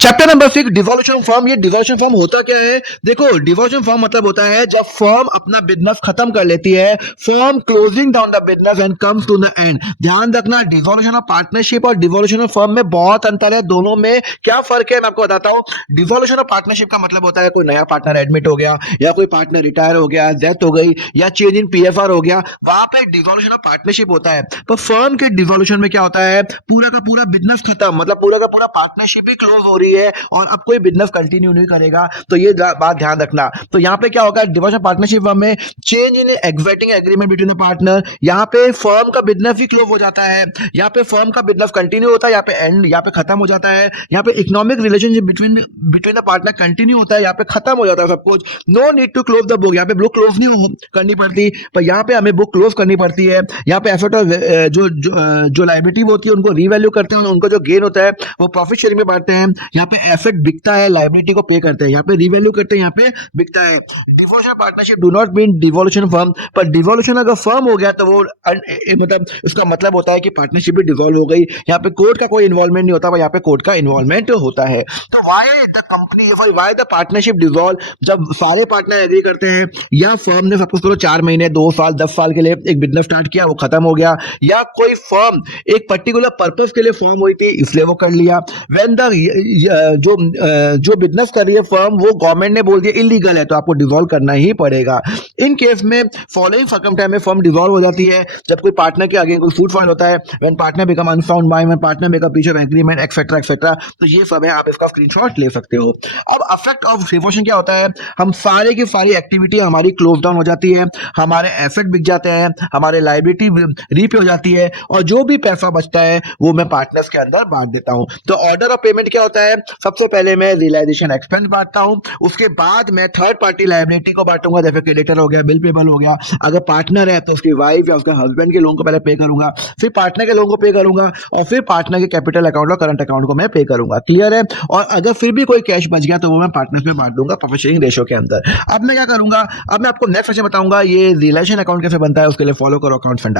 Chapter number 6 devolution firm. ये devolution firm होता क्या है? देखो, डिवोल्यूशन फर्म मतलब होता है जब फर्म अपना बिजनेस खत्म कर लेती है, firm closing down the business and comes to the end. ध्यान रखना, डिवोल्यूशन ऑफ पार्टनरशिप और डिवोल्यूशन ऑफ फर्म में बहुत अंतर है। दोनों में क्या फर्क है मैं आपको बताता हूं। डिवोल्यूशन ऑफ पार्टनरशिप का मतलब होता है कोई नया पार्टनर एडमिट हो गया, या कोई पार्टनर रिटायर हो गया, डेथ हो गई, या चेंज इन पीएफआर हो गया, वहां पे डिवोल्यूशन ऑफ पार्टनरशिप होता है। पर फर्म के डिवोल्यूशन में क्या होता है, पूरा का पूरा बिजनेस खत्म, मतलब पूरा का पूरा पार्टनरशिप भी क्लोज हो रही है और अब कोई बिजनेस कंटिन्यू नहीं करेगा। तो ये बात ध्यान रखना। तो यहाँ पे क्या होगा, डिवोल्यूशन पार्टनरशिप में change in existing agreement between the partner, यहाँ पे फर्म का बिजनेस भी क्लोज हो जाता है, यहाँ पे फर्म का बिजनेस कंटिन्यू होता है, यहाँ पे एंड, यहाँ पे खत्म हो जाता है, यहाँ पे economic relationship between between the partner continue होता है, यहाँ पे खत्म हो जाता है सब कुछ। No need to close the book, यहाँ पे बुक क्लोज नहीं करनी पड़ती, पर यहाँ पे हमें बुक क्लोज करनी पड़ती है। यहाँ पे एसेट और जो लायबिलिटी होती है उनको रीवैल्यू करते हैं, उनको जो गेन होता है वो प्रॉफिट शेयरिंग में बांटते हैं। यहाँ पे एसेट बिकता है, लायबिलिटी को पे करते हैं, यहाँ पे रीवैल्यू करते हैं, यहाँ पे बिकता है। Devolution partnership do not mean devolution firm, पर डिवोल्यूशन अगर फर्म हो गया तो वो मतलब उसका मतलब होता है कि पार्टनरशिप भी डिवॉल्व हो गई। यहाँ पे कोर्ट का कोई इन्वॉल्वमेंट नहीं होता, पर यहाँ पे कोर्ट का इन्वॉल्वमेंट होता है। तो why the company, why the partnership devolve, जब सारे पार्टनर एग्री करते हैं, या फर्म ने सपोज करो 4 महीने 2 साल 10 साल के लिए एक बिजनेस स्टार्ट किया, वो खत्म हो गया, या कोई फर्म एक पर्टिकुलर पर्पस के लिए फॉर्म हुई थी इसलिए वो कर लिया। व्हेन द जो बिजनेस कर रही है फर्म, वो गवर्नमेंट ने बोल दिया इलीगल है, तो आपको डिवॉल्व करना ही पड़ेगा। इन केस में फॉलोइंग सर्कमस्टेंस में फर्म डिवॉल्व हो जाती है जब कोई पार्टनर के आगे कोई सूट फाइल होता है, when partner become unsound mind, when partner make a breach of agreement etcetera etcetera. तो ये सब है, आप इसका स्क्रीनशॉट ले सकते हो। अब इफेक्ट ऑफ डिवोल्यूशन क्या होता है, हम सारे की सारी एक्टिविटी हमारी क्लोज डाउन हो जाती है, हमारे एसेट बिक जाते हैं, हमारे लायबिलिटी रीपे हो जाती है, और जो भी पैसा बचता है वो मैं पार्टनर्स के अंदर बांट देता हूं। तो ऑर्डर ऑफ पेमेंट क्या होता है, सबसे पहले मैं रियलाइजेशन एक्सपेंस बांटता हूं, उसके बाद मैं थर्ड पार्टी लायबिलिटी को बांटूंगा, जैसे क्रेडिटर हो गया, बिल पेबल हो गया। अगर पार्टनर है तो उसकी वाइफ या उसके हस्बैंड के लोन को पहले पे करूंगा, फिर पार्टनर के लोन को पे करूंगा, और फिर पार्टनर के कैपिटल अकाउंट और करंट अकाउंट को मैं पे करूंगा। क्लियर है? और अगर फिर भी कोई कैश बच गया तो वो मैं पार्टनर्स में बांट दूंगा प्रॉफिट शेयरिंग रेशो के अंदर। अब मैं क्या करूंगा, अब मैं आपको नेक्स्ट सेशन बताऊंगा ये रिलेशन अकाउंट कैसे बनता है, उसके लिए फॉलो करो अकाउंट फंडा।